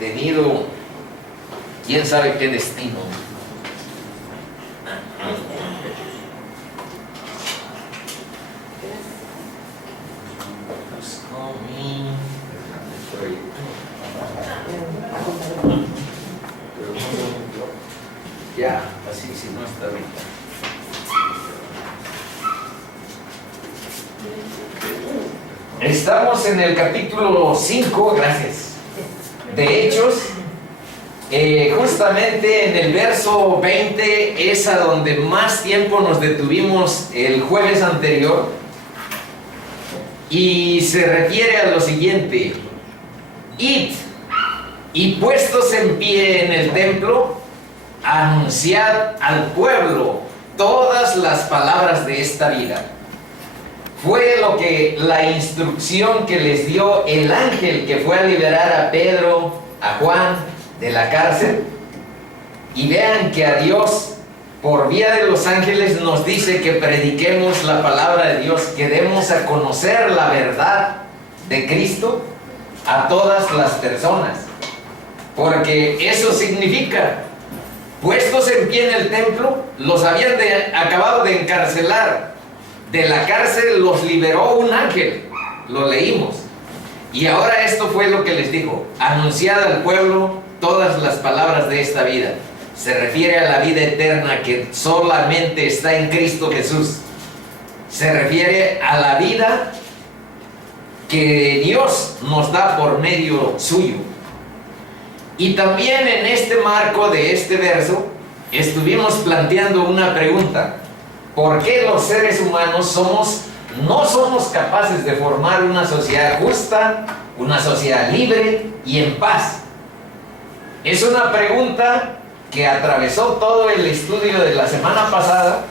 tenido quién sabe qué destino. Ya, así si no está ahorita. Estamos en el capítulo 5, gracias, de Hechos. Justamente en el verso 20 es a donde más tiempo nos detuvimos el jueves anterior. Y se refiere a lo siguiente: id, y puestos en pie en el templo, anunciad al pueblo todas las palabras de esta vida. Fue la instrucción que les dio el ángel que fue a liberar a Pedro, a Juan de la cárcel. Y vean que a Dios, por vía de los ángeles, nos dice que prediquemos la palabra de Dios, que demos a conocer la verdad de Cristo a todas las personas. Porque eso significa, puestos en pie en el templo, los habían acabado de encarcelar. De la cárcel los liberó un ángel, lo leímos. Y ahora esto fue lo que les dijo: anunciad al pueblo todas las palabras de esta vida. Se refiere a la vida eterna que solamente está en Cristo Jesús. Se refiere a la vida que Dios nos da por medio suyo. Y también en este marco de este verso estuvimos planteando una pregunta: ¿por qué los seres humanos no somos capaces de formar una sociedad justa, una sociedad libre y en paz? Es una pregunta que atravesó todo el estudio de la semana pasada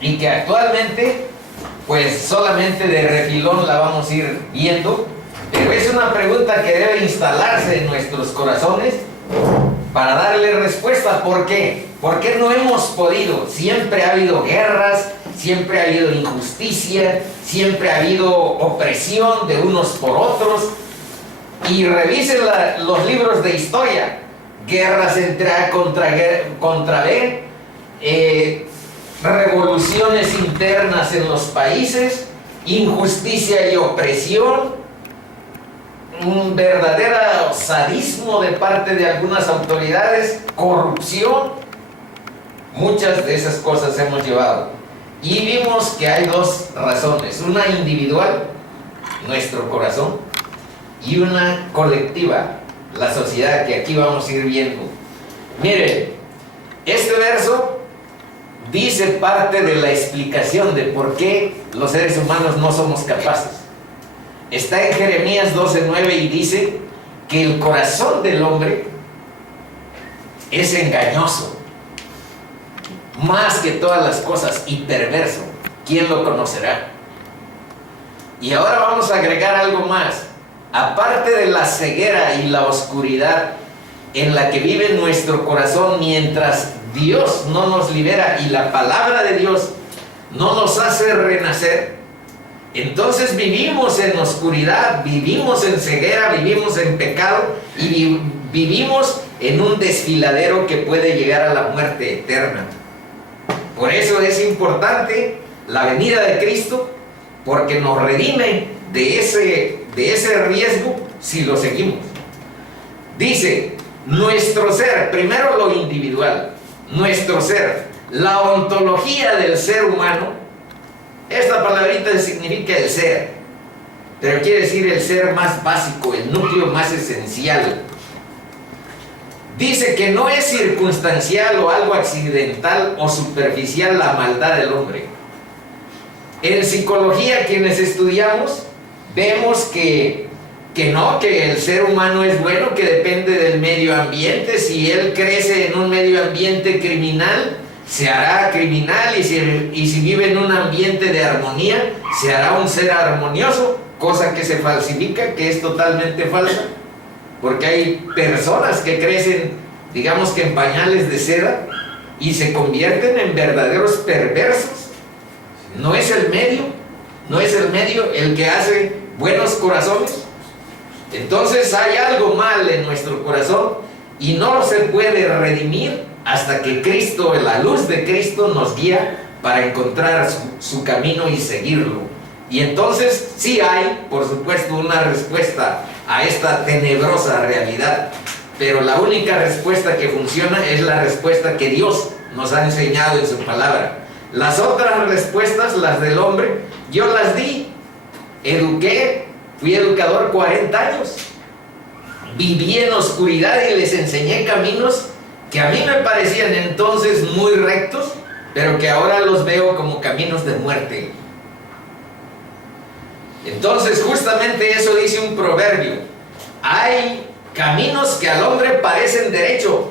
y que actualmente pues solamente de refilón la vamos a ir viendo, pero es una pregunta que debe instalarse en nuestros corazones para darle respuesta. ¿Por qué? ¿Por qué no hemos podido? Siempre ha habido guerras, siempre ha habido injusticia, siempre ha habido opresión de unos por otros. Y revisen los libros de historia: guerras entre A contra B, revoluciones internas en los países, injusticia y opresión, un verdadero sadismo de parte de algunas autoridades, corrupción. Muchas de esas cosas hemos llevado. Y vimos que hay dos razones: una individual, nuestro corazón, y una colectiva, la sociedad, que aquí vamos a ir viendo. Miren, este verso dice parte de la explicación de por qué los seres humanos no somos capaces. Está en Jeremías 12:9 y dice que el corazón del hombre es engañoso, más que todas las cosas, y perverso. ¿Quién lo conocerá? Y ahora vamos a agregar algo más. Aparte de la ceguera y la oscuridad en la que vive nuestro corazón mientras Dios no nos libera y la palabra de Dios no nos hace renacer, entonces vivimos en oscuridad, vivimos en ceguera, vivimos en pecado y vivimos en un desfiladero que puede llegar a la muerte eterna. Por eso es importante la venida de Cristo, porque nos redime de ese riesgo si lo seguimos. Dice, nuestro ser, primero lo individual, nuestro ser, la ontología del ser humano. Esta palabrita significa el ser, pero quiere decir el ser más básico, el núcleo más esencial. Dice que no es circunstancial o algo accidental o superficial la maldad del hombre. En psicología, quienes estudiamos, vemos que el ser humano es bueno, que depende del medio ambiente. Si él crece en un medio ambiente criminal, se hará criminal, y si vive en un ambiente de armonía, se hará un ser armonioso, cosa que se falsifica, que es totalmente falsa, porque hay personas que crecen, digamos que en pañales de seda, y se convierten en verdaderos perversos. No es el medio el que hace buenos corazones. Entonces hay algo mal en nuestro corazón y no se puede redimir hasta que Cristo, la luz de Cristo, nos guía para encontrar su camino y seguirlo. Y entonces sí hay, por supuesto, una respuesta a esta tenebrosa realidad, pero la única respuesta que funciona es la respuesta que Dios nos ha enseñado en su palabra. Las otras respuestas, las del hombre, yo las di, eduqué, fui educador 40 años, viví en oscuridad y les enseñé caminos que a mí me parecían entonces muy rectos, pero que ahora los veo como caminos de muerte. Entonces justamente eso dice un proverbio: hay caminos que al hombre parecen derecho,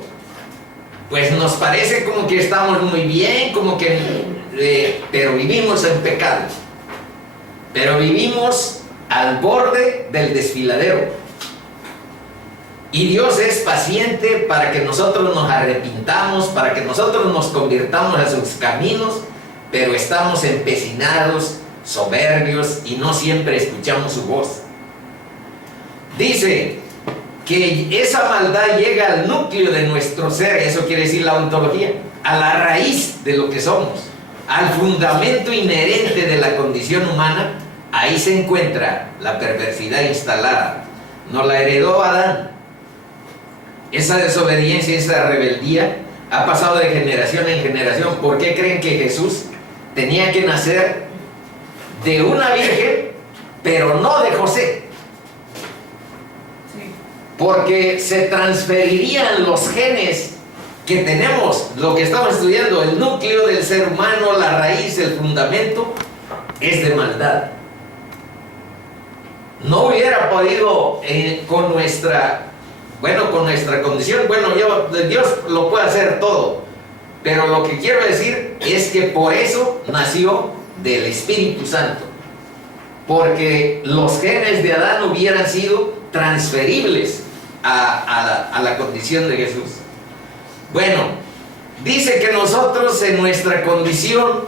pues nos parece como que estamos muy bien, como que pero vivimos en pecado, pero vivimos al borde del desfiladero, y Dios es paciente para que nosotros nos arrepintamos, para que nosotros nos convirtamos a sus caminos, pero estamos empecinados, soberbios, y no siempre escuchamos su voz. Dice que esa maldad llega al núcleo de nuestro ser, eso quiere decir la ontología, a la raíz de lo que somos, al fundamento inherente de la condición humana. Ahí se encuentra la perversidad instalada. Nos la heredó Adán. Esa desobediencia, esa rebeldía ha pasado de generación en generación. ¿Por qué creen que Jesús tenía que nacer de una virgen, pero no de José? Porque se transferirían los genes que tenemos, lo que estamos estudiando, el núcleo del ser humano, la raíz, el fundamento, es de maldad. No hubiera podido con nuestra condición, Dios lo puede hacer todo, pero lo que quiero decir es que por eso nació del Espíritu Santo, porque los genes de Adán hubieran sido transferibles a la condición de Jesús. Bueno, dice que nosotros en nuestra condición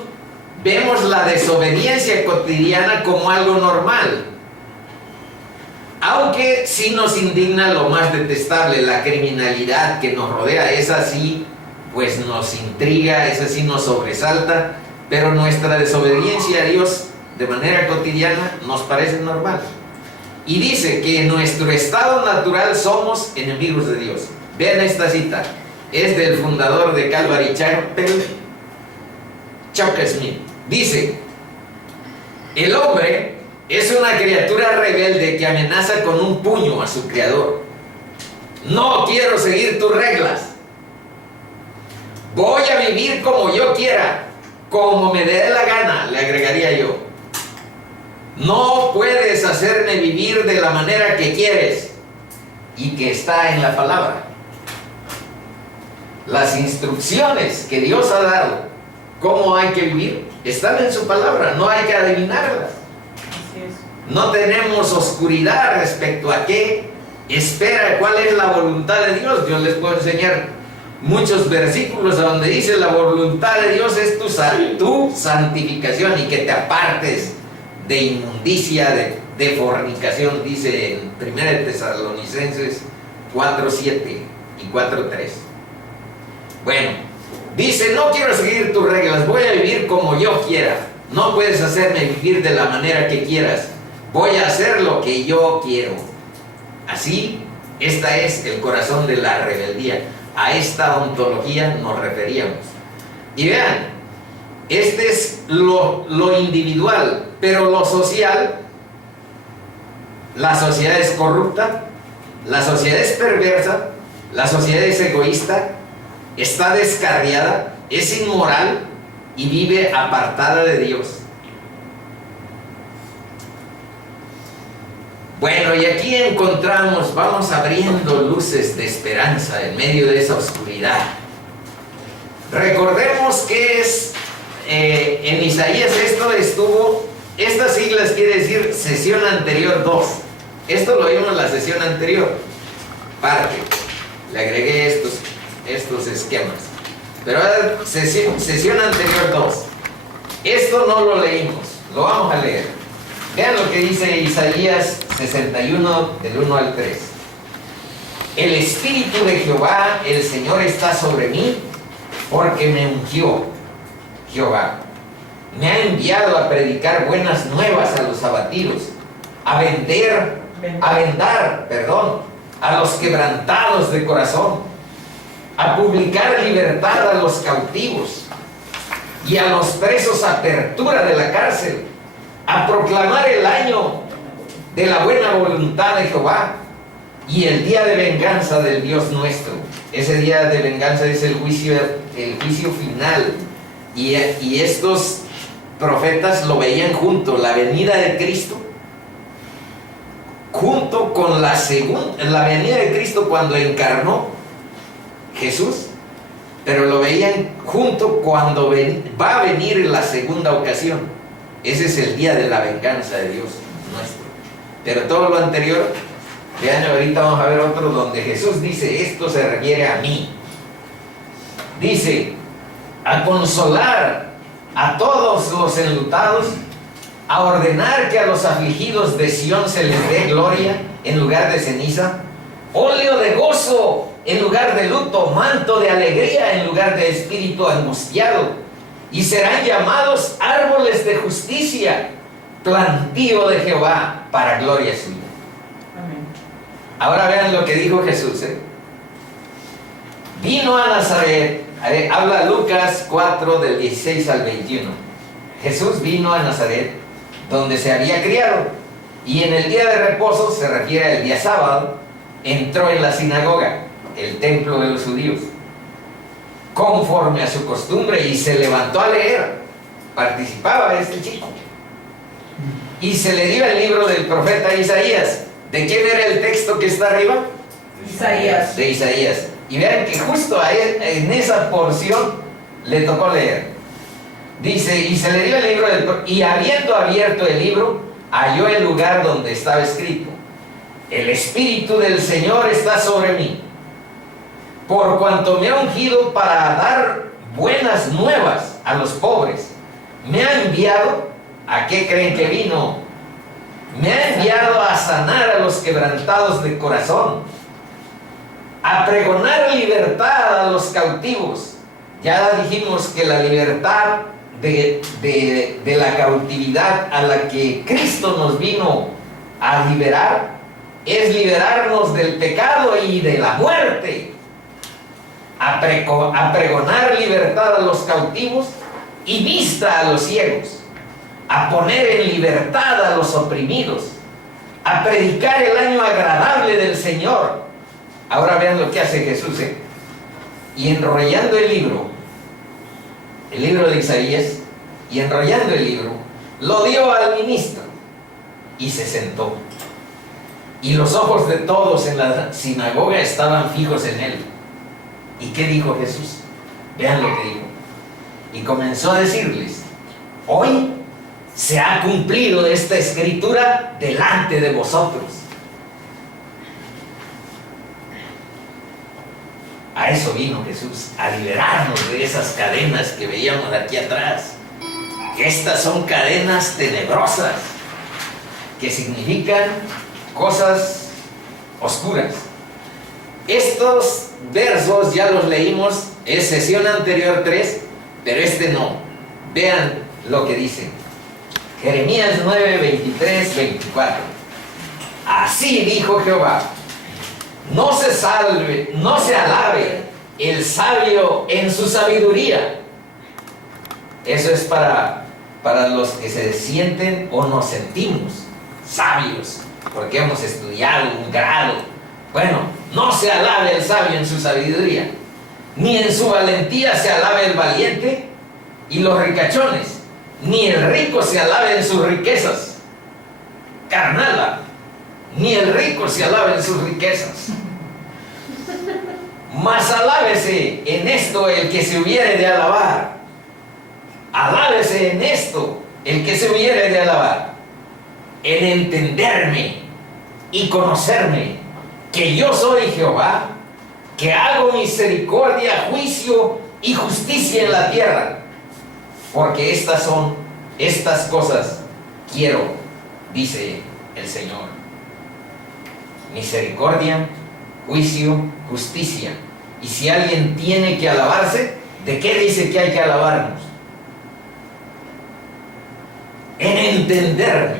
vemos la desobediencia cotidiana como algo normal, aunque sí nos indigna lo más detestable, la criminalidad que nos rodea. Esa sí, pues nos intriga, esa sí nos sobresalta, pero nuestra desobediencia a Dios de manera cotidiana nos parece normal. Y dice que en nuestro estado natural somos enemigos de Dios. Vean esta cita, es del fundador de Calvary Chapel, Chuck Smith. Dice: el hombre es una criatura rebelde que amenaza con un puño a su creador. No quiero seguir tus reglas. Voy a vivir como yo quiera, como me dé la gana, le agregaría yo. No puedes hacerme vivir de la manera que quieres y que está en la palabra. Las instrucciones que Dios ha dado, cómo hay que vivir, están en su palabra, no hay que adivinarlas. No tenemos oscuridad respecto a qué espera, cuál es la voluntad de Dios. Yo les puedo enseñar muchos versículos donde dice: la voluntad de Dios es tu santificación y que te apartes de inmundicia, de fornicación, dice en 1 Tesalonicenses 4:7 y 4:3. Bueno, dice: no quiero seguir tus reglas, voy a vivir como yo quiera. No puedes hacerme vivir de la manera que quieras. Voy a hacer lo que yo quiero. Así, esta es el corazón de la rebeldía. A esta ontología nos referíamos. Y vean, este es lo individual, pero lo social. La sociedad es corrupta, la sociedad es perversa, la sociedad es egoísta, está descarriada, es inmoral y vive apartada de Dios. Bueno, y aquí encontramos, vamos abriendo luces de esperanza en medio de esa oscuridad. Recordemos que en Isaías estas siglas quiere decir sesión anterior 2. Esto lo vimos en la sesión anterior. Parte. Le agregué estos esquemas. Pero ahora sesión anterior 2. Esto no lo leímos, lo vamos a leer. Vean lo que dice Isaías 61, del 1 al 3. El Espíritu de Jehová, el Señor, está sobre mí, porque me ungió Jehová. Me ha enviado a predicar buenas nuevas a los abatidos, a vendar, a los quebrantados de corazón, a publicar libertad a los cautivos y a los presos apertura de la cárcel, a proclamar el año de la buena voluntad de Jehová y el día de venganza del Dios nuestro. Ese día de venganza es el juicio final. Y estos profetas lo veían junto, la venida de Cristo, junto con la venida de Cristo cuando encarnó Jesús, pero lo veían junto cuando va a venir la segunda ocasión. Ese es el día de la venganza de Dios nuestro. Pero todo lo anterior, vean, ahorita vamos a ver otro donde Jesús dice, esto se refiere a mí. Dice, a consolar a todos los enlutados, a ordenar que a los afligidos de Sión se les dé gloria en lugar de ceniza, óleo de gozo en lugar de luto, manto de alegría en lugar de espíritu angustiado, y serán llamados árboles de justicia, plantío de Jehová para gloria suya. Amén. Ahora vean lo que dijo Jesús, Vino a Nazaret, habla Lucas 4 del 16 al 21. Jesús vino a Nazaret, donde se había criado, y en el día de reposo, se refiere al día sábado, entró en la sinagoga, el templo de los judíos, conforme a su costumbre, y se levantó a leer. Participaba este chico, y se le dio el libro del profeta Isaías. ¿De quién era el texto que está arriba? Isaías. De Isaías. Y vean que justo a él, en esa porción le tocó leer. Dice, y se le dio el libro y habiendo abierto el libro, halló el lugar donde estaba escrito: el Espíritu del Señor está sobre mí, por cuanto me ha ungido para dar buenas nuevas a los pobres. Me ha enviado, ¿a qué creen que vino? Me ha enviado a sanar a los quebrantados de corazón, a pregonar libertad a los cautivos. Ya dijimos que la libertad de la cautividad a la que Cristo nos vino a liberar es liberarnos del pecado y de la muerte. A pregonar libertad a los cautivos y vista a los ciegos, a poner en libertad a los oprimidos, a predicar el año agradable del Señor. Ahora vean lo que hace Jesús, y enrollando el libro de Isaías, y enrollando el libro, lo dio al ministro y se sentó. Y los ojos de todos en la sinagoga estaban fijos en él. ¿Y qué dijo Jesús? Vean lo que dijo. Y comenzó a decirles: hoy se ha cumplido esta escritura delante de vosotros. A eso vino Jesús, a liberarnos de esas cadenas que veíamos aquí atrás. Estas son cadenas tenebrosas, que significan cosas oscuras. Estos versos ya los leímos, es sesión anterior 3, pero este no. Vean lo que dice Jeremías 9, 23, 24. Así dijo Jehová: no se alabe el sabio en su sabiduría. Eso es para los que se sienten o nos sentimos sabios, porque hemos estudiado un grado. Bueno, no se alabe el sabio en su sabiduría, ni en su valentía se alabe el valiente y los ricachones, ni el rico se alabe en sus riquezas. Carnada, ni el rico se alabe en sus riquezas. Mas alábese en esto el que se hubiere de alabar. Alábese en esto el que se hubiere de alabar, en entenderme y conocerme, que yo soy Jehová, que hago misericordia, juicio y justicia en la tierra, porque estas cosas quiero, dice el Señor. Misericordia, juicio, justicia. Y si alguien tiene que alabarse, ¿de qué dice que hay que alabarnos? En entenderme,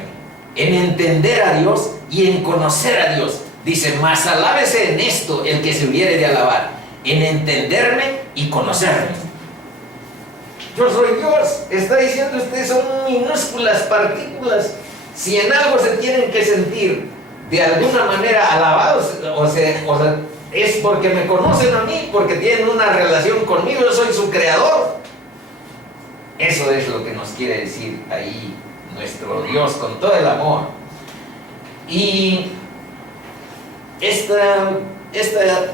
en entender a Dios y en conocer a Dios. Dice, mas alábese en esto el que se hubiere de alabar, en entenderme y conocerme. Yo soy Dios. Está diciendo, ustedes son minúsculas partículas. Si en algo se tienen que sentir de alguna manera alabados, o sea, es porque me conocen a mí, porque tienen una relación conmigo, yo soy su creador. Eso es lo que nos quiere decir ahí nuestro Dios con todo el amor. Y esta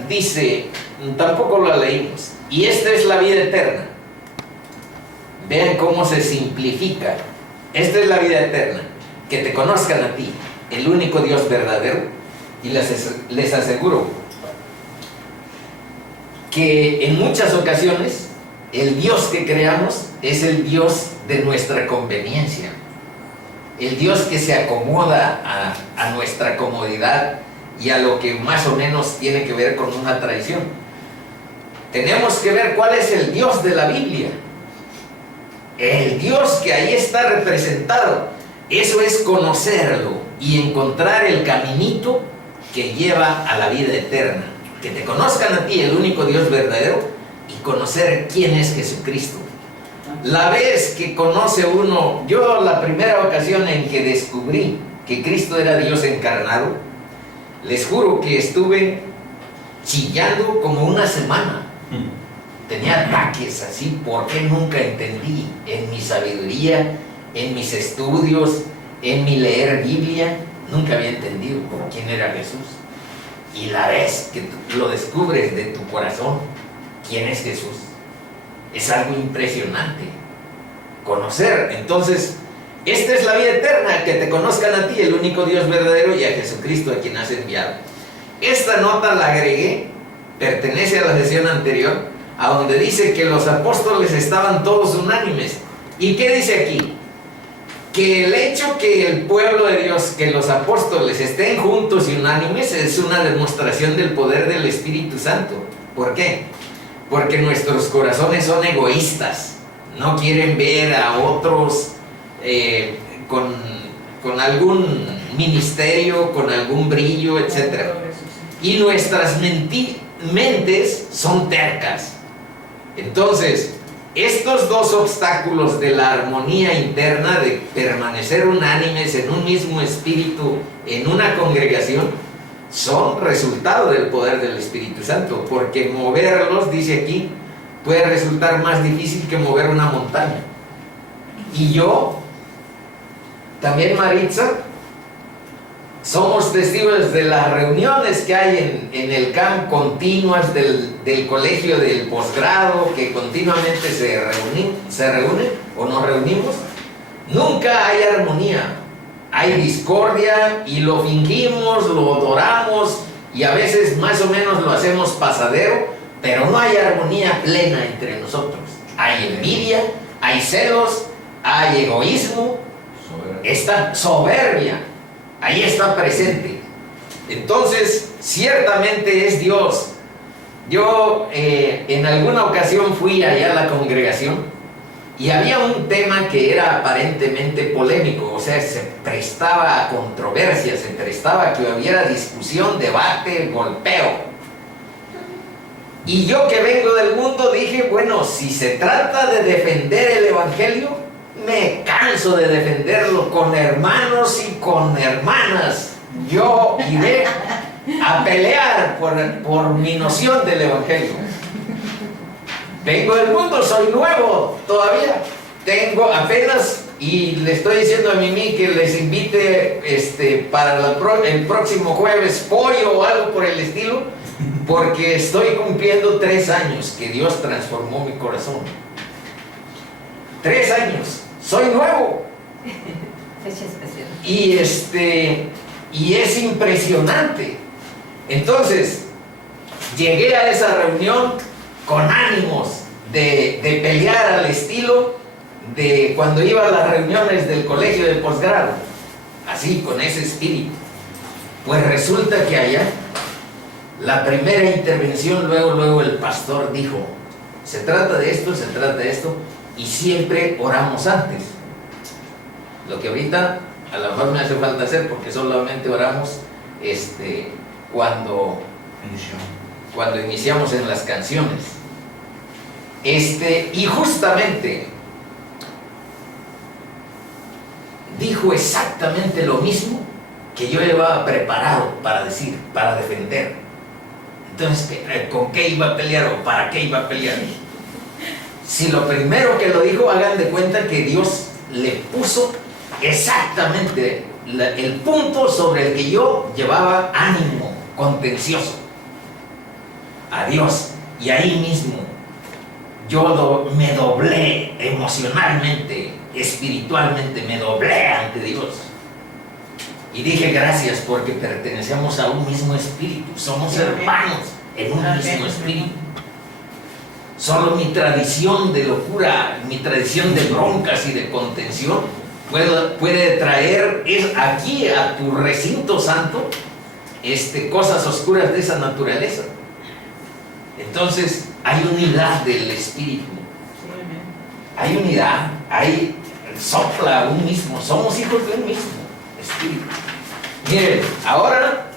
dice, tampoco la leímos, y esta es la vida eterna. Vean cómo se simplifica. Esta es la vida eterna, que te conozcan a ti, el único Dios verdadero, y les aseguro que en muchas ocasiones el Dios que creamos es el Dios de nuestra conveniencia, el Dios que se acomoda a nuestra comodidad y a lo que más o menos tiene que ver con una tradición. Tenemos que ver cuál es el Dios de la Biblia, el Dios que ahí está representado. Eso es conocerlo y encontrar el caminito que lleva a la vida eterna. Que te conozcan a ti, el único Dios verdadero, y conocer quién es Jesucristo. La vez que conoce uno, yo la primera ocasión en que descubrí que Cristo era Dios encarnado, les juro que estuve chillando como una semana. Tenía ataques así, porque nunca entendí en mi sabiduría, en mis estudios, en mi leer Biblia, nunca había entendido por quién era Jesús. Y la vez que lo descubres de tu corazón, quién es Jesús, es algo impresionante. Conocer, entonces, esta es la vida eterna, que te conozcan a ti, el único Dios verdadero, y a Jesucristo, a quien has enviado. Esta nota la agregué, pertenece a la sesión anterior, a donde dice que los apóstoles estaban todos unánimes. ¿Y qué dice aquí? Que el hecho que el pueblo de Dios, que los apóstoles estén juntos y unánimes, es una demostración del poder del Espíritu Santo. ¿Por qué? Porque nuestros corazones son egoístas, no quieren ver a otros con algún ministerio, con algún brillo, etc. Y nuestras mentes son tercas. Entonces, estos dos obstáculos de la armonía interna, de permanecer unánimes en un mismo espíritu, en una congregación, son resultado del poder del Espíritu Santo, porque moverlos, dice aquí, puede resultar más difícil que mover una montaña. Y yo, también Maritza, somos testigos de las reuniones que hay en el camp continuas del colegio del posgrado, que continuamente se reúnen o nos reunimos. Nunca hay armonía, hay discordia, y lo fingimos, lo adoramos, y a veces más o menos lo hacemos pasadero, pero no hay armonía plena entre nosotros. Hay envidia, hay celos, hay egoísmo, esta soberbia. Ahí está presente. Entonces, ciertamente es Dios. Yo en alguna ocasión fui allá a la congregación y había un tema que era aparentemente polémico, o sea, se prestaba a controversia, se prestaba a que hubiera discusión, debate, golpeo. Y yo, que vengo del mundo, dije, bueno, si se trata de defender el Evangelio, me canso de defenderlo con hermanos y con hermanas. Yo iré a pelear por mi noción del Evangelio. Vengo del mundo, soy nuevo todavía. Tengo apenas, y le estoy diciendo a Mimi que les invite para el próximo jueves pollo o algo por el estilo, porque estoy cumpliendo 3 años que Dios transformó mi corazón. 3 años. Soy nuevo. Fecha especial. Y es impresionante. Entonces, llegué a esa reunión con ánimos de pelear al estilo de cuando iba a las reuniones del colegio de posgrado. así, con ese espíritu. Pues resulta que allá, la primera intervención, luego el pastor dijo, se trata de esto, y siempre oramos antes. Lo que ahorita a lo mejor me hace falta hacer, porque solamente oramos cuando iniciamos en las canciones. Y justamente dijo exactamente lo mismo que yo llevaba preparado para decir, para defender. Entonces, ¿con qué iba a pelear o para qué iba a pelear? Si lo primero que lo dijo, hagan de cuenta que Dios le puso exactamente el punto sobre el que yo llevaba ánimo contencioso a Dios, y ahí mismo yo me doblé emocionalmente, espiritualmente, me doblé ante Dios y dije gracias, porque pertenecemos a un mismo espíritu, somos hermanos en un mismo espíritu. Solo mi tradición de locura, mi tradición de broncas y de contención puede traer aquí a tu recinto santo cosas oscuras de esa naturaleza. Entonces hay unidad del espíritu, hay unidad, sopla un mismo, somos hijos de un mismo espíritu. Miren, ahora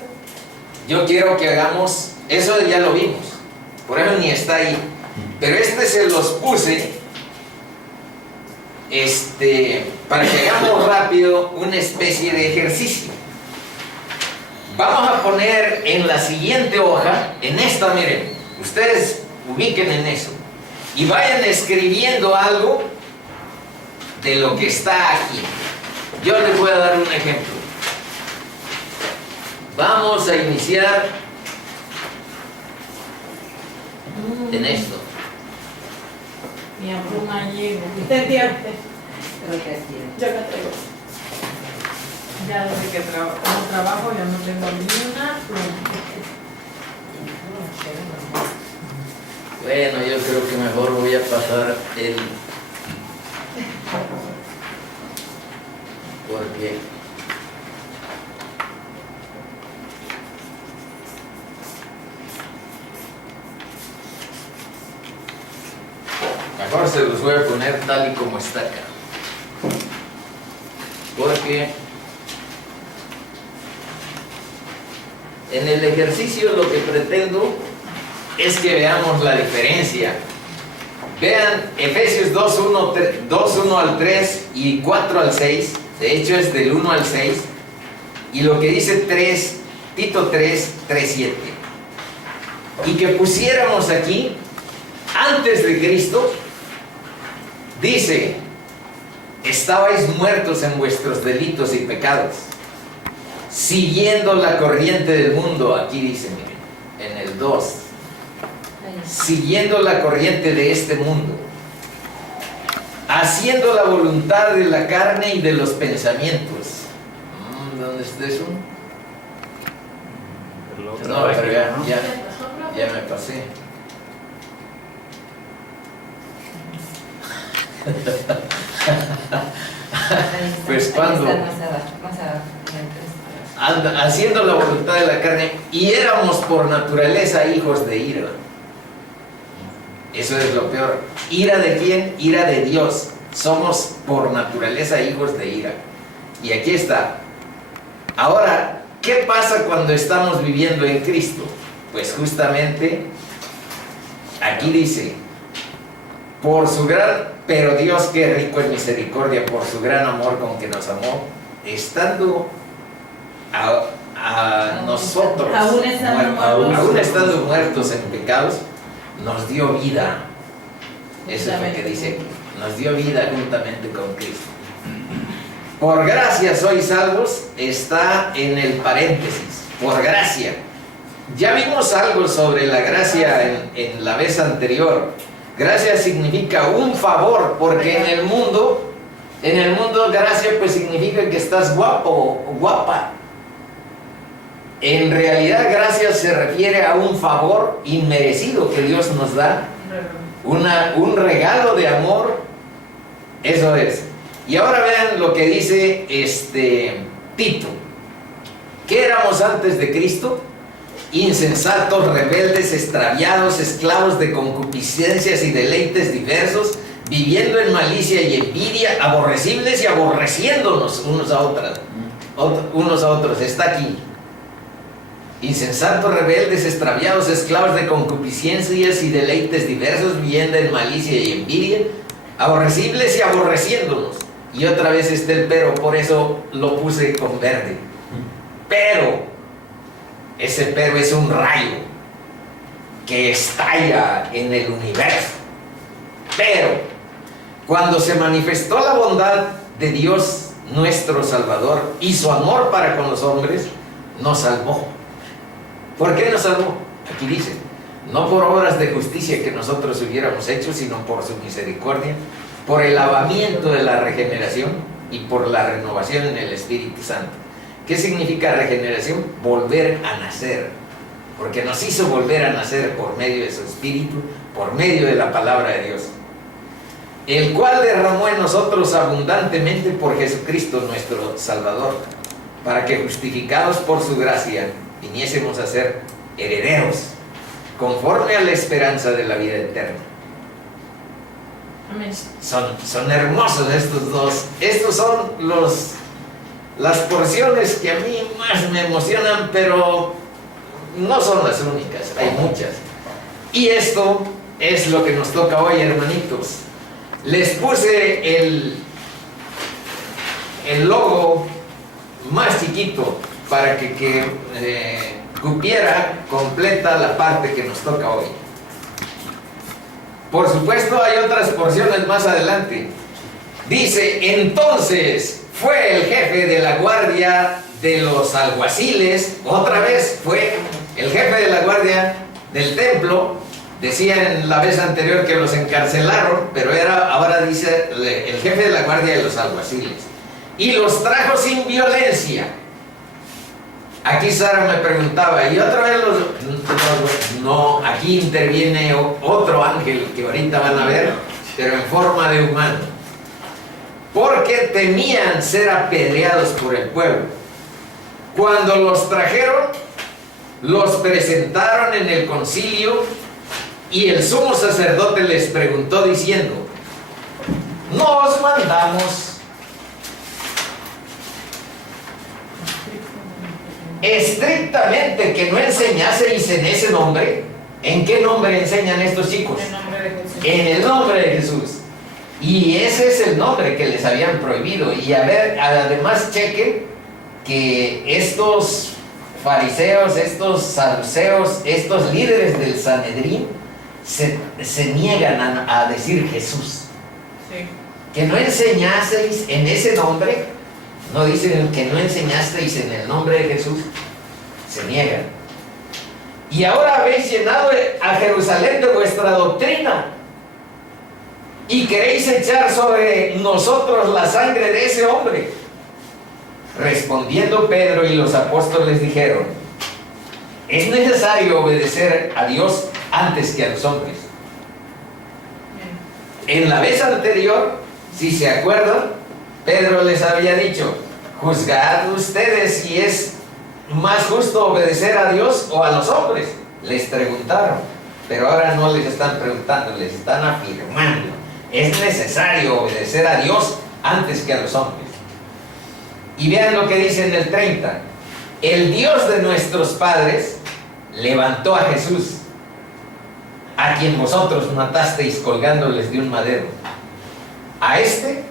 yo quiero que hagamos, eso ya lo vimos, por eso ni está ahí, pero se los puse para que hagamos rápido una especie de ejercicio. Vamos a poner en la siguiente hoja, en esta, miren, ustedes ubiquen en eso y vayan escribiendo algo de lo que está aquí. Yo les voy a dar un ejemplo. Vamos a iniciar en esto. Mi pluma llego. ¿Usted entiende? Creo que sí. Yo la traigo. Ya desde que trabajo ya no tengo ni una pluma. Bueno, yo creo que mejor voy a pasar porque mejor se los voy a poner tal y como está acá, porque en el ejercicio lo que pretendo es que veamos la diferencia. Vean Efesios 2:1 al 3 y 4 al 6, de hecho es del 1 al 6, y lo que dice Tito 3, 7, y que pusiéramos aquí, antes de Cristo, dice, estabais muertos en vuestros delitos y pecados, siguiendo la corriente del mundo, aquí dice, miren, en el 2, siguiendo la corriente de este mundo, haciendo la voluntad de la carne y de los pensamientos. ¿Dónde está eso? No, pero ya me pasé. Pues cuando haciendo la voluntad de la carne, y éramos por naturaleza hijos de ira. Eso es lo peor. ¿Ira de quién? Ira de Dios. Somos por naturaleza hijos de ira. Y aquí está. Ahora, ¿qué pasa cuando estamos viviendo en Cristo? Pues justamente aquí dice, pero Dios, que rico en misericordia, por su gran amor con que nos amó, estando a nosotros, aún estando muertos en pecados, nos dio vida. Eso es lo que dice aquí. Nos dio vida juntamente con Cristo. Por gracia sois salvos, está en el paréntesis. Por gracia. Ya vimos algo sobre la gracia en la vez anterior. Gracia significa un favor, porque en el mundo gracia pues significa que estás guapo o guapa. En realidad gracia se refiere a un favor inmerecido que Dios nos da, un regalo de amor, eso es. Y ahora vean lo que dice Tito, ¿qué éramos antes de Cristo? Insensatos, rebeldes, extraviados, esclavos de concupiscencias y deleites diversos, viviendo en malicia y envidia, aborrecibles y aborreciéndonos unos a otros. Está aquí. Insensatos, rebeldes, extraviados, esclavos de concupiscencias y deleites diversos, viviendo en malicia y envidia, aborrecibles y aborreciéndonos. Y otra vez está el pero, por eso lo puse con verde. Pero, ese pero es un rayo que estalla en el universo. Pero, cuando se manifestó la bondad de Dios nuestro Salvador y su amor para con los hombres, nos salvó. ¿Por qué nos salvó? Aquí dice, no por obras de justicia que nosotros hubiéramos hecho, sino por su misericordia, por el lavamiento de la regeneración y por la renovación en el Espíritu Santo. ¿Qué significa regeneración? Volver a nacer, porque nos hizo volver a nacer por medio de su Espíritu, por medio de la palabra de Dios, el cual derramó en nosotros abundantemente por Jesucristo nuestro Salvador, para que justificados por su gracia viniésemos a ser herederos, conforme a la esperanza de la vida eterna. Amén. Son hermosos estos dos. Estos son las porciones que a mí más me emocionan, pero no son las únicas, hay muchas. Y esto es lo que nos toca hoy, hermanitos. Les puse el logo más chiquito para que cupiera completa la parte que nos toca hoy. Por supuesto, hay otras porciones más adelante. Dice, entonces fue el jefe de la guardia de los alguaciles, otra vez fue el jefe de la guardia del templo. Decía en la vez anterior que los encarcelaron, pero ahora dice el jefe de la guardia de los alguaciles. Y los trajo sin violencia. Aquí Sara me preguntaba, y otra vez no, aquí interviene otro ángel que ahorita van a ver, pero en forma de humano. Porque temían ser apedreados por el pueblo. Cuando los trajeron, los presentaron en el concilio, y el sumo sacerdote les preguntó diciendo, ¿no os mandamos estrictamente que no enseñaseis en ese nombre? ¿En qué nombre enseñan estos chicos? En el nombre de Jesús. En el nombre de Jesús. Y ese es el nombre que les habían prohibido. Y a ver, además chequen que estos fariseos, estos saduceos, estos líderes del Sanedrín se niegan a decir Jesús. Sí. Que no enseñaseis en ese nombre. No dicen que no enseñasteis en el nombre de Jesús. Se niegan. Y ahora habéis llenado a Jerusalén de vuestra doctrina y queréis echar sobre nosotros la sangre de ese hombre. Respondiendo Pedro y los apóstoles dijeron, es necesario obedecer a Dios antes que a los hombres. En la vez anterior, si se acuerdan, Pedro les había dicho, juzgad ustedes si es más justo obedecer a Dios o a los hombres. Les preguntaron, pero ahora no les están preguntando, les están afirmando. Es necesario obedecer a Dios antes que a los hombres. Y vean lo que dice en el 30. El Dios de nuestros padres levantó a Jesús, a quien vosotros matasteis colgándoles de un madero. A este.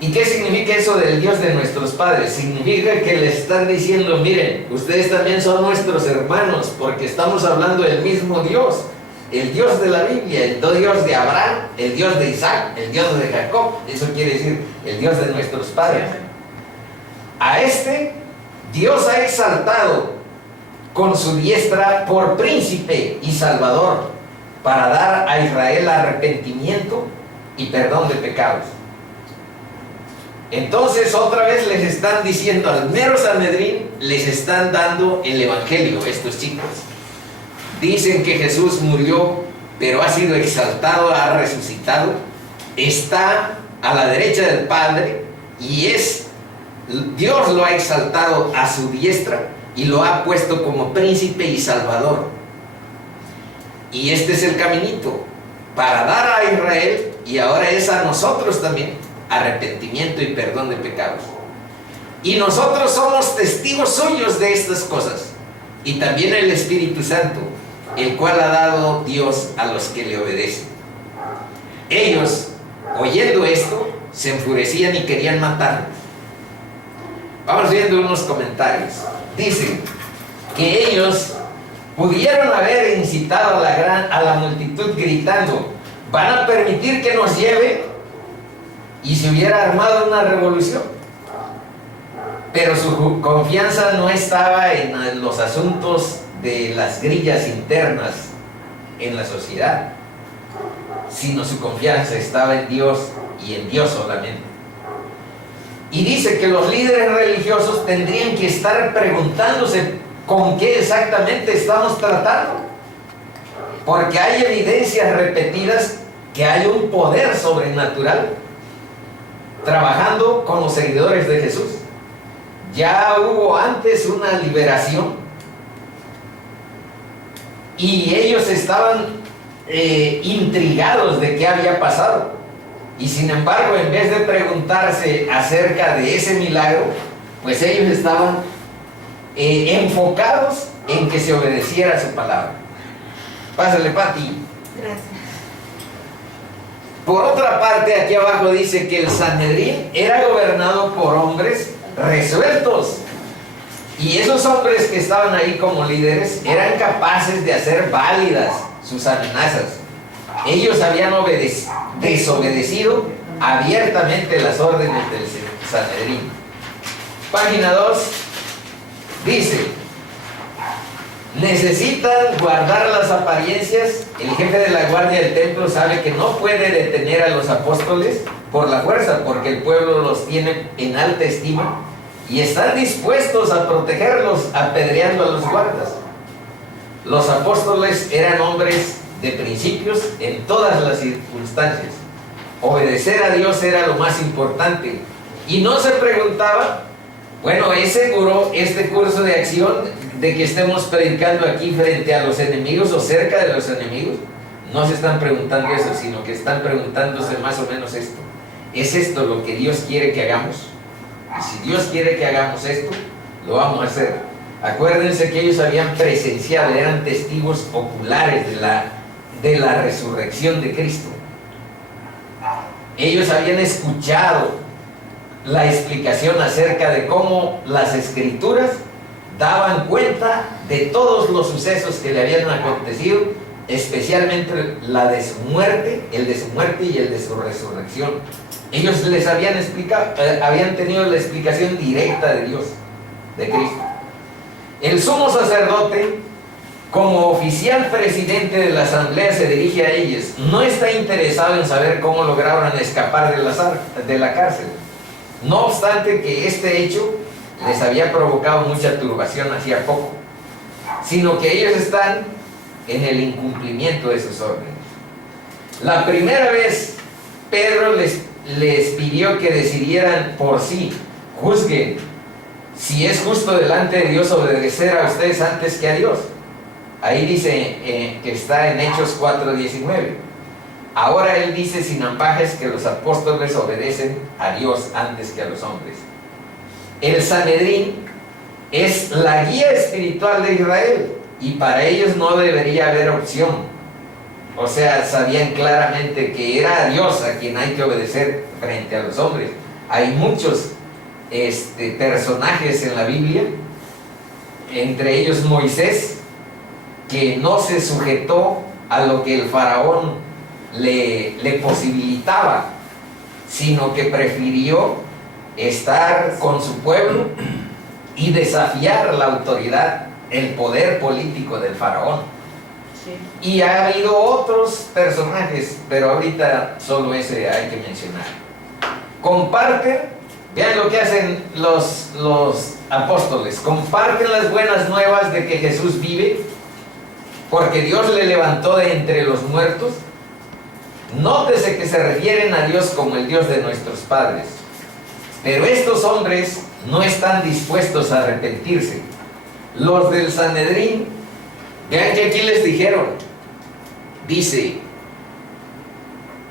¿Y qué significa eso del Dios de nuestros padres? Significa que les están diciendo, miren, ustedes también son nuestros hermanos, porque estamos hablando del mismo Dios, el Dios de la Biblia, el Dios de Abraham, el Dios de Isaac, el Dios de Jacob. Eso quiere decir el Dios de nuestros padres. A este Dios ha exaltado con su diestra por príncipe y salvador, para dar a Israel arrepentimiento y perdón de pecados. Entonces otra vez les están diciendo al mero Sanedrín, les están dando el evangelio estos chicos. Dicen que Jesús murió, pero ha sido exaltado, ha resucitado, está a la derecha del Padre y es Dios lo ha exaltado a su diestra y lo ha puesto como príncipe y salvador. Y este es el caminito para dar a Israel, y ahora es a nosotros también, arrepentimiento y perdón de pecados. Y nosotros somos testigos suyos de estas cosas. Y también el Espíritu Santo, el cual ha dado Dios a los que le obedecen. Ellos, oyendo esto, se enfurecían y querían matarlo. Vamos viendo unos comentarios. Dicen que ellos pudieron haber incitado a la multitud gritando: ¿van a permitir que nos lleven? Y se hubiera armado una revolución. Pero su confianza no estaba en los asuntos de las grillas internas en la sociedad, sino su confianza estaba en Dios y en Dios solamente. Y dice que los líderes religiosos tendrían que estar preguntándose con qué exactamente estamos tratando, porque hay evidencias repetidas que hay un poder sobrenatural trabajando con los seguidores de Jesús. Ya hubo antes una liberación y ellos estaban intrigados de qué había pasado, y sin embargo, en vez de preguntarse acerca de ese milagro, pues ellos estaban enfocados en que se obedeciera su palabra. Pásale, Pati. Gracias. Por otra parte, aquí abajo dice que el Sanedrín era gobernado por hombres resueltos, y esos hombres que estaban ahí como líderes eran capaces de hacer válidas sus amenazas. Ellos habían desobedecido abiertamente las órdenes del Sanedrín. Página 2 dice: necesitan guardar las apariencias. El jefe de la guardia del templo sabe que no puede detener a los apóstoles por la fuerza, porque el pueblo los tiene en alta estima y están dispuestos a protegerlos apedreando a los guardas. Los apóstoles eran hombres de principios en todas las circunstancias. Obedecer a Dios era lo más importante, y no se preguntaba: bueno, ¿es seguro este curso de acción de que estemos predicando aquí frente a los enemigos o cerca de los enemigos? No se están preguntando eso, sino que están preguntándose más o menos esto: ¿es esto lo que Dios quiere que hagamos? Y si Dios quiere que hagamos esto, lo vamos a hacer. Acuérdense que ellos habían presenciado, eran testigos oculares de la resurrección de Cristo. Ellos habían escuchado la explicación acerca de cómo las Escrituras daban cuenta de todos los sucesos que le habían acontecido, especialmente la de su muerte, el de su muerte y el de su resurrección. Ellos les habían explicado, habían tenido la explicación directa de Dios, de Cristo. El sumo sacerdote, como oficial presidente de la asamblea, se dirige a ellos. No está interesado en saber cómo lograron escapar de la cárcel, no obstante que este hecho les había provocado mucha turbación hacía poco, sino que ellos están en el incumplimiento de sus órdenes. La primera vez Pedro les pidió que decidieran por sí, juzguen si es justo delante de Dios obedecer a ustedes antes que a Dios. Ahí dice que está en Hechos 4:19. Ahora él dice sin ambajes que los apóstoles obedecen a Dios antes que a los hombres. El Sanedrín es la guía espiritual de Israel, y para ellos no debería haber opción. O sea, sabían claramente que era a Dios a quien hay que obedecer frente a los hombres. Hay muchos personajes en la Biblia, entre ellos Moisés, que no se sujetó a lo que el faraón le posibilitaba, sino que prefirió estar con su pueblo y desafiar la autoridad, el poder político del faraón. Sí. Y ha habido otros personajes, pero ahorita solo ese hay que mencionar. Comparten, vean lo que hacen los apóstoles: comparten las buenas nuevas de que Jesús vive, porque Dios le levantó de entre los muertos. Nótese que se refieren a Dios como el Dios de nuestros padres. Pero estos hombres no están dispuestos a arrepentirse. Los del Sanedrín, vean que aquí les dijeron, dice,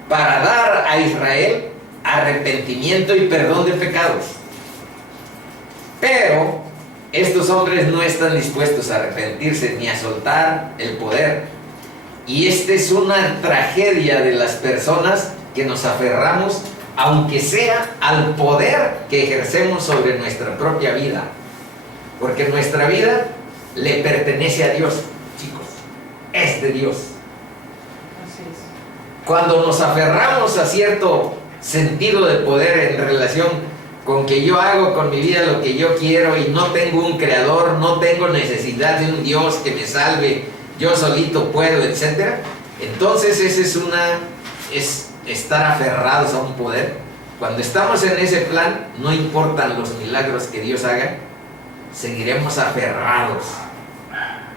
para dar a Israel arrepentimiento y perdón de pecados. Pero estos hombres no están dispuestos a arrepentirse ni a soltar el poder. Y esta es una tragedia de las personas que nos aferramos, aunque sea al poder que ejercemos sobre nuestra propia vida. Porque nuestra vida le pertenece a Dios, chicos. Es de Dios. Así es. Cuando nos aferramos a cierto sentido de poder en relación con que yo hago con mi vida lo que yo quiero y no tengo un creador, no tengo necesidad de un Dios que me salve, yo solito puedo, etc. Entonces esa es estar aferrados a un poder. Cuando estamos en ese plan, no importan los milagros que Dios haga, seguiremos aferrados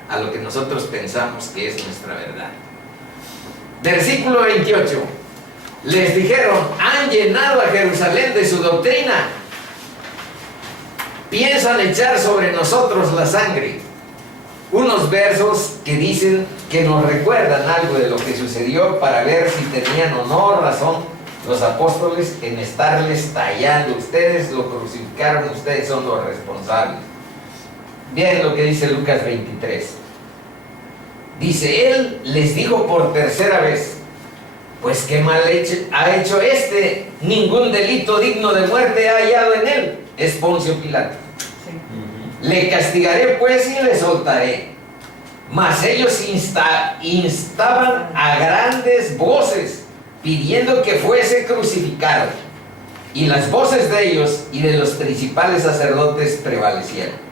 a lo que nosotros pensamos que es nuestra verdad. Versículo 28. Les dijeron, han llenado a Jerusalén de su doctrina. Piensan echar sobre nosotros la sangre. Unos versos que dicen que nos recuerdan algo de lo que sucedió para ver si tenían o no razón los apóstoles en estarles tallando. Ustedes lo crucificaron, ustedes son los responsables. Vean lo que dice Lucas 23. Dice, él les dijo por tercera vez, pues qué mal ha hecho este, ningún delito digno de muerte ha hallado en él. Es Poncio Pilato. Sí. Le castigaré pues y le soltaré. Mas ellos instaban a grandes voces, pidiendo que fuese crucificado. Y las voces de ellos y de los principales sacerdotes prevalecieron.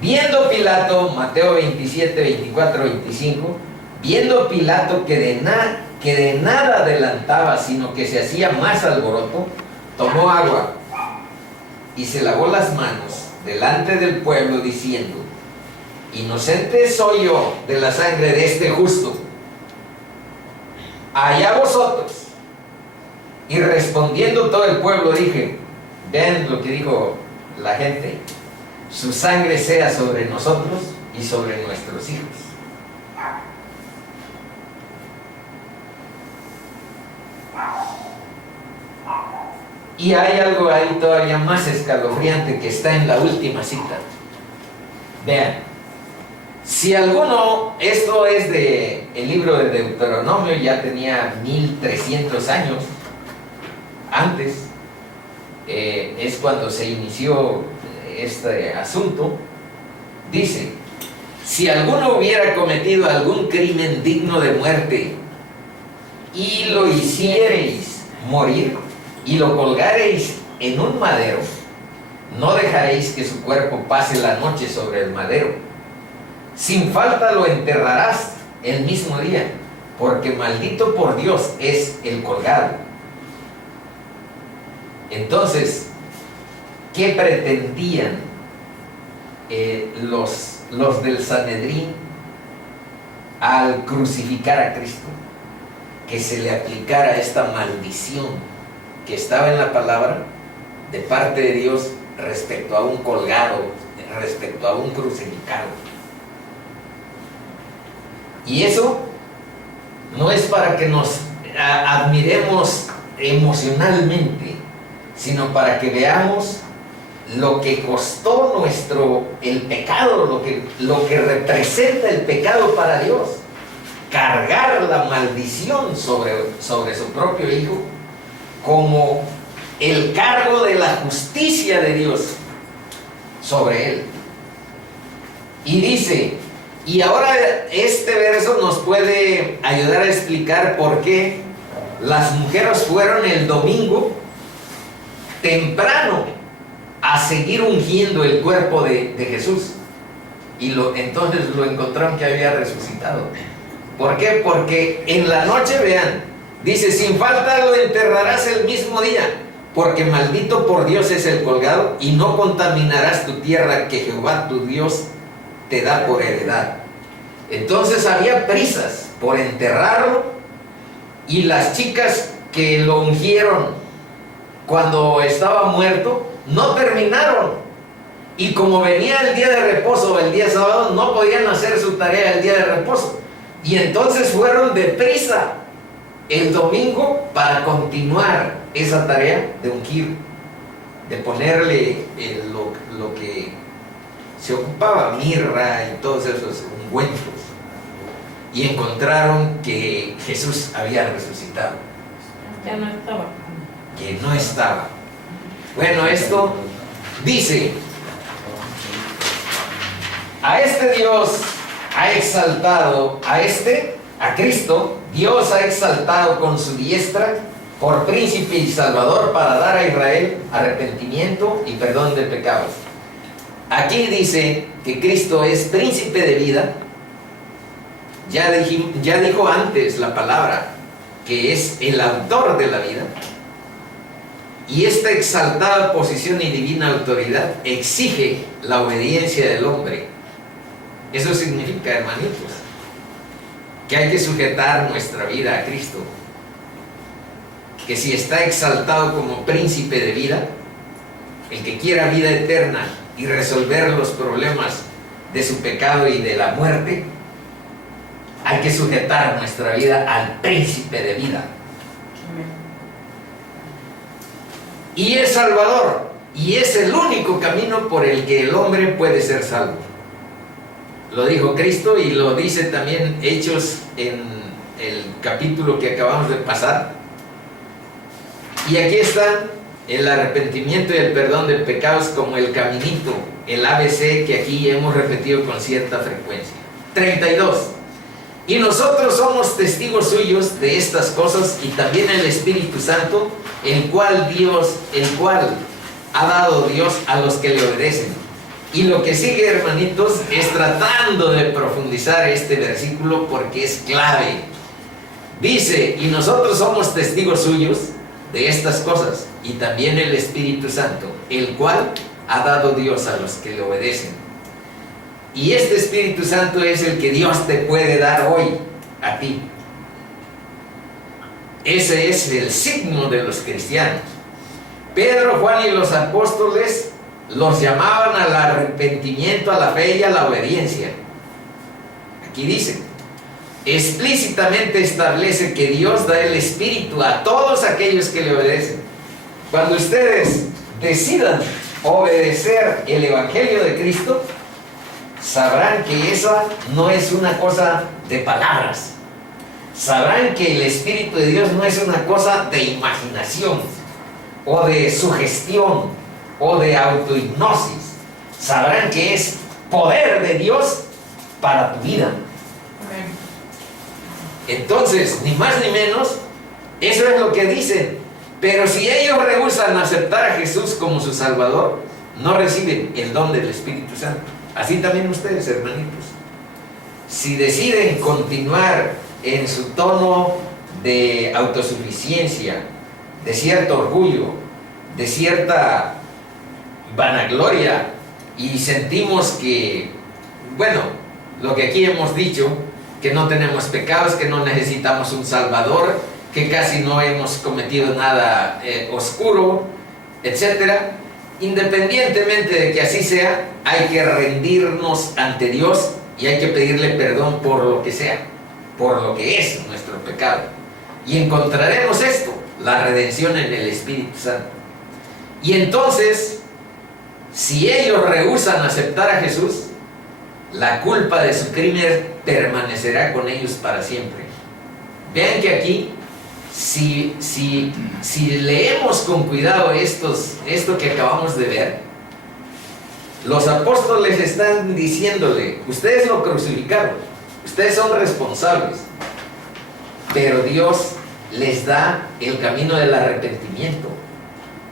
Viendo Pilato, Mateo 27, 24, 25, viendo Pilato que de nada adelantaba, sino que se hacía más alboroto, tomó agua y se lavó las manos delante del pueblo, diciendo, inocente soy yo de la sangre de este justo, allá vosotros. Y respondiendo todo el pueblo dije, vean lo que dijo la gente, su sangre sea sobre nosotros y sobre nuestros hijos. Y hay algo ahí todavía más escalofriante que está en la última cita. Vean, si alguno, esto es de el libro de Deuteronomio, ya tenía 1300 años antes, es cuando se inició este asunto. Dice, si alguno hubiera cometido algún crimen digno de muerte y lo hiciereis morir y lo colgareis en un madero, no dejaréis que su cuerpo pase la noche sobre el madero. Sin falta lo enterrarás el mismo día, porque maldito por Dios es el colgado. Entonces, ¿qué pretendían los del Sanedrín al crucificar a Cristo? Que se le aplicara esta maldición que estaba en la palabra de parte de Dios respecto a un colgado, respecto a un crucificado. Y eso no es para que nos admiremos emocionalmente, sino para que veamos lo que costó el pecado, lo que representa el pecado para Dios. Cargar la maldición sobre su propio Hijo como el cargo de la justicia de Dios sobre él. Y dice, y ahora este verso nos puede ayudar a explicar por qué las mujeres fueron el domingo temprano a seguir ungiendo el cuerpo de Jesús, y entonces lo encontraron que había resucitado. ¿Por qué? Porque en la noche, vean, dice, sin falta lo enterrarás el mismo día, porque maldito por Dios es el colgado, y no contaminarás tu tierra que Jehová tu Dios te da por heredad. Entonces había prisas por enterrarlo, y las chicas que lo ungieron cuando estaba muerto, no terminaron. Y como venía el día de reposo, el día sábado, no podían hacer su tarea el día de reposo. Y entonces fueron deprisa el domingo para continuar esa tarea de ungir, de ponerle lo que se ocupaba, mirra y todos esos ungüentos. Y encontraron que Jesús había resucitado. Ya no estaba. Que no estaba. Bueno, esto dice: a este Dios ha exaltado, a Cristo, Dios ha exaltado con su diestra por príncipe y salvador para dar a Israel arrepentimiento y perdón de pecados. Aquí dice que Cristo es príncipe de vida. Ya dijo antes la palabra que es el autor de la vida. Y esta exaltada posición y divina autoridad exige la obediencia del hombre. Eso significa, hermanitos, que hay que sujetar nuestra vida a Cristo. Que si está exaltado como príncipe de vida, el que quiera vida eterna y resolver los problemas de su pecado y de la muerte, hay que sujetar nuestra vida al príncipe de vida. Y es Salvador, y es el único camino por el que el hombre puede ser salvo. Lo dijo Cristo y lo dice también Hechos en el capítulo que acabamos de pasar. Y aquí está el arrepentimiento y el perdón de pecados como el caminito, el ABC que aquí hemos repetido con cierta frecuencia. 32. Y nosotros somos testigos suyos de estas cosas, y también el Espíritu Santo, el cual ha dado Dios a los que le obedecen. Y lo que sigue, hermanitos, es tratando de profundizar este versículo porque es clave. Dice: y nosotros somos testigos suyos de estas cosas, y también el Espíritu Santo, el cual ha dado Dios a los que le obedecen. Y este Espíritu Santo es el que Dios te puede dar hoy a ti. Ese es el signo de los cristianos. Pedro, Juan y los apóstoles los llamaban al arrepentimiento, a la fe y a la obediencia. Aquí dice: explícitamente establece que Dios da el Espíritu a todos aquellos que le obedecen. Cuando ustedes decidan obedecer el Evangelio de Cristo, sabrán que esa no es una cosa de palabras. Sabrán que el Espíritu de Dios no es una cosa de imaginación o de sugestión o de autohipnosis. Sabrán que es poder de Dios para tu vida. Entonces, ni más ni menos, eso es lo que dicen. Pero si ellos rehúsan aceptar a Jesús como su Salvador, no reciben el don del Espíritu Santo. Así también ustedes, hermanitos. Si deciden continuar en su tono de autosuficiencia, de cierto orgullo, de cierta vanagloria, y sentimos que, bueno, lo que aquí hemos dicho, que no tenemos pecados, que no necesitamos un Salvador, que casi no hemos cometido nada oscuro, etc. Independientemente de que así sea, hay que rendirnos ante Dios y hay que pedirle perdón por lo que sea, por lo que es nuestro pecado. Y encontraremos esto, la redención en el Espíritu Santo. Y entonces, si ellos rehúsan aceptar a Jesús, la culpa de su crimen permanecerá con ellos para siempre. Vean que aquí, si leemos con cuidado esto que acabamos de ver, los apóstoles están diciéndole: ustedes lo crucificaron, ustedes son responsables, pero Dios les da el camino del arrepentimiento,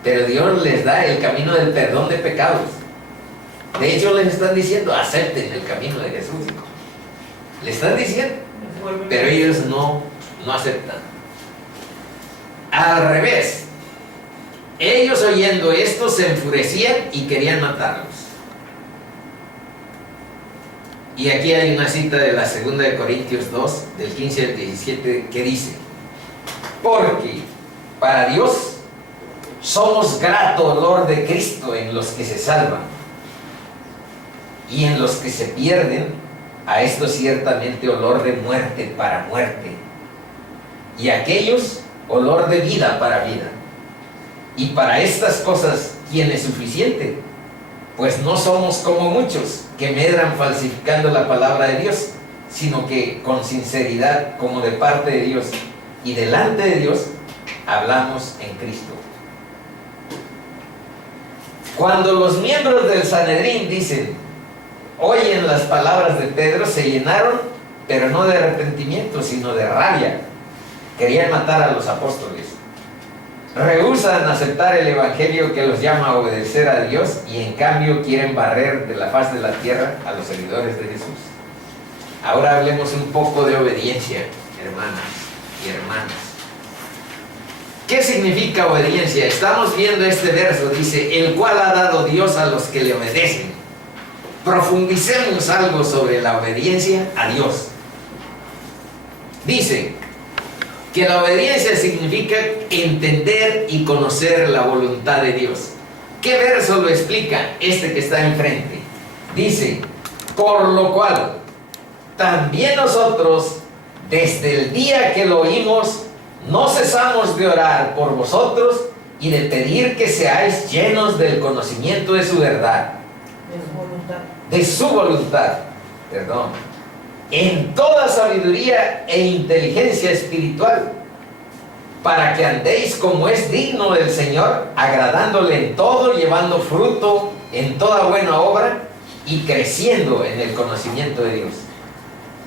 pero Dios les da el camino del perdón de pecados. De hecho, les están diciendo: acepten el camino de Jesús. Le están diciendo, pero ellos no aceptan. Al revés, ellos, oyendo esto, se enfurecían y querían matarlos. Y aquí hay una cita de la 2 de Corintios 2, del 15 al 17, que dice: porque para Dios somos grato olor de Cristo en los que se salvan, y en los que se pierden, a esto ciertamente olor de muerte para muerte, y a aquellos olor de vida para vida. Y para estas cosas, ¿quién es suficiente? Pues no somos como muchos que medran falsificando la palabra de Dios, sino que con sinceridad, como de parte de Dios y delante de Dios, hablamos en Cristo. Cuando los miembros del Sanedrín oyen las palabras de Pedro, se llenaron, pero no de arrepentimiento, sino de rabia. Querían matar a los apóstoles. Rehúsan aceptar el evangelio que los llama a obedecer a Dios, y en cambio quieren barrer de la faz de la tierra a los seguidores de Jesús. Ahora hablemos un poco de obediencia, hermanas y hermanos. ¿Qué significa obediencia? Estamos viendo este verso, dice, el cual ha dado Dios a los que le obedecen. Profundicemos algo sobre la obediencia a Dios. Dice que la obediencia significa entender y conocer la voluntad de Dios. ¿Qué verso lo explica? Este que está enfrente. Dice, por lo cual, también nosotros, desde el día que lo oímos, no cesamos de orar por vosotros y de pedir que seáis llenos del conocimiento de su verdad. De su voluntad, en toda sabiduría e inteligencia espiritual, para que andéis como es digno del Señor, agradándole en todo, llevando fruto en toda buena obra y creciendo en el conocimiento de Dios.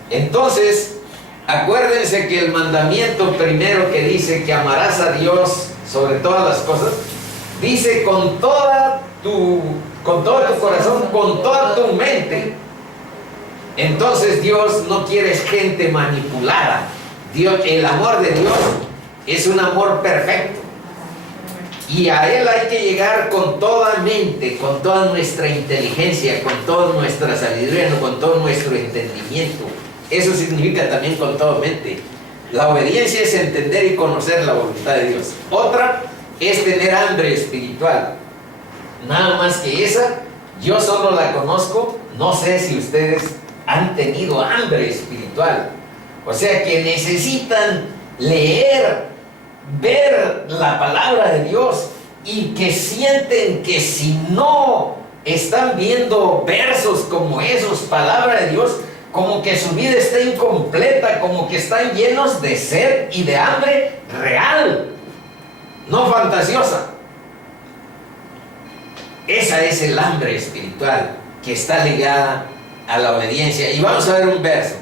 Entonces, acuérdense que el mandamiento primero que dice que amarás a Dios sobre todas las cosas, dice con todo tu corazón, con toda tu mente. Entonces Dios no quiere gente manipulada. El amor de Dios es un amor perfecto, y a Él hay que llegar con toda mente, con toda nuestra inteligencia, con toda nuestra sabiduría, con todo nuestro entendimiento. Eso significa también con toda mente. La obediencia es entender y conocer la voluntad de Dios. Otra es tener hambre espiritual. Nada más que esa, yo solo la conozco. No sé si ustedes han tenido hambre espiritual. O sea que necesitan leer, ver la palabra de Dios, y que sienten que si no están viendo versos como esos, palabra de Dios, como que su vida está incompleta, como que están llenos de sed y de hambre real, no fantasiosa. Esa es el hambre espiritual que está ligada a la obediencia. Y vamos a ver un verso,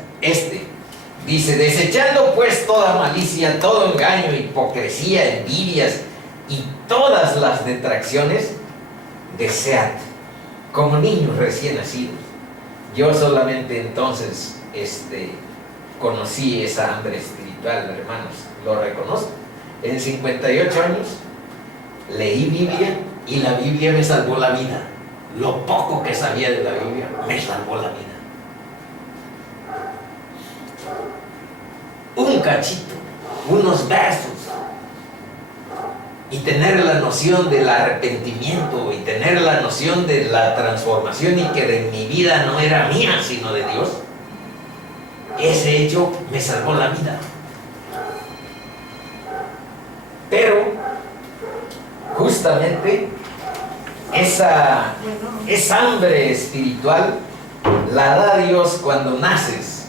dice, desechando pues toda malicia, todo engaño, hipocresía, envidias y todas las detracciones, desead como niños recién nacidos. Yo solamente entonces conocí esa hambre espiritual, hermanos, lo reconozco. En 58 años leí Biblia, y la Biblia me salvó la vida. Lo poco que sabía de la Biblia me salvó la vida. Un cachito, unos versos, y tener la noción del arrepentimiento, y tener la noción de la transformación, y que de mi vida no era mía sino de Dios. Ese hecho me salvó la vida. Pero justamente esa hambre espiritual la da Dios cuando naces,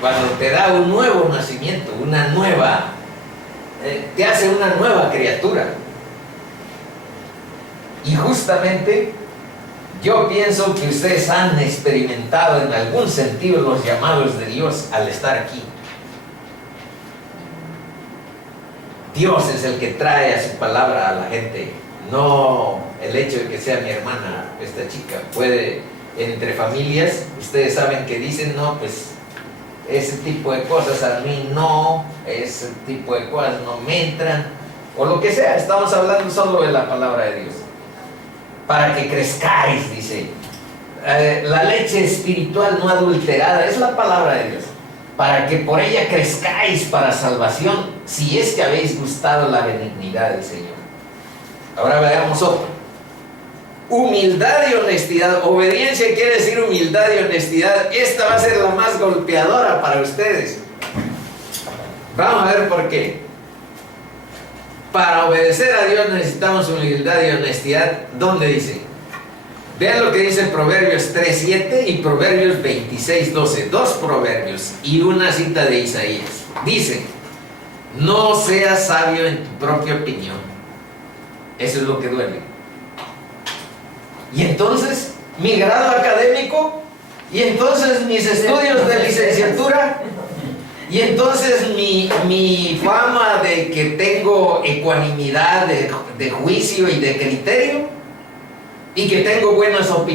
cuando te da un nuevo nacimiento, te hace una nueva criatura. Y justamente yo pienso que ustedes han experimentado en algún sentido los llamados de Dios al estar aquí. Dios es el que trae a su palabra a la gente, no el hecho de que sea mi hermana, esta chica. Puede, entre familias, ustedes saben que dicen, no, pues ese tipo de cosas a mí no, ese tipo de cosas no me entran, o lo que sea. Estamos hablando solo de la palabra de Dios. Para que crezcáis, dice, la leche espiritual no adulterada es la palabra de Dios, para que por ella crezcáis para salvación, si es que habéis gustado la benignidad del Señor. Ahora veamos otro. Humildad y honestidad. Obediencia quiere decir humildad y honestidad. Esta va a ser la más golpeadora para ustedes. Vamos a ver por qué. Para obedecer a Dios necesitamos humildad y honestidad. ¿Dónde dice? Vean lo que dice Proverbios 3:7 y Proverbios 26:12. Dos proverbios y una cita de Isaías. Dice: no seas sabio en tu propia opinión. Eso es lo que duele. Y entonces, mi grado académico, y entonces mis estudios de licenciatura, y entonces mi fama de que tengo ecuanimidad de juicio y de criterio, y que tengo buenas opiniones.